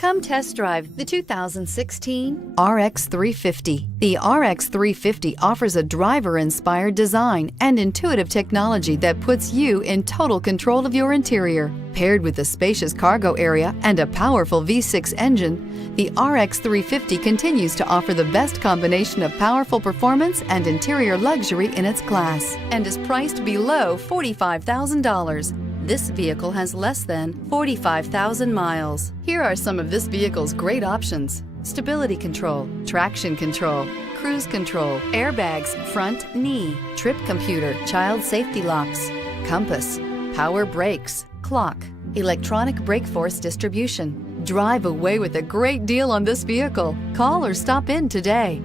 Come test drive the 2016 RX 350. The RX 350 offers a driver-inspired design and intuitive technology that puts you in total control of your interior. Paired with a spacious cargo area and a powerful V6 engine, the RX 350 continues to offer the best combination of powerful performance and interior luxury in its class and is priced below $45,000. This vehicle has less than 45,000 miles. Here are some of this vehicle's great options: stability control, traction control, cruise control, airbags, front knee, trip computer, child safety locks, compass, power brakes, clock, electronic brake force distribution. Drive away with a great deal on this vehicle. Call or stop in today.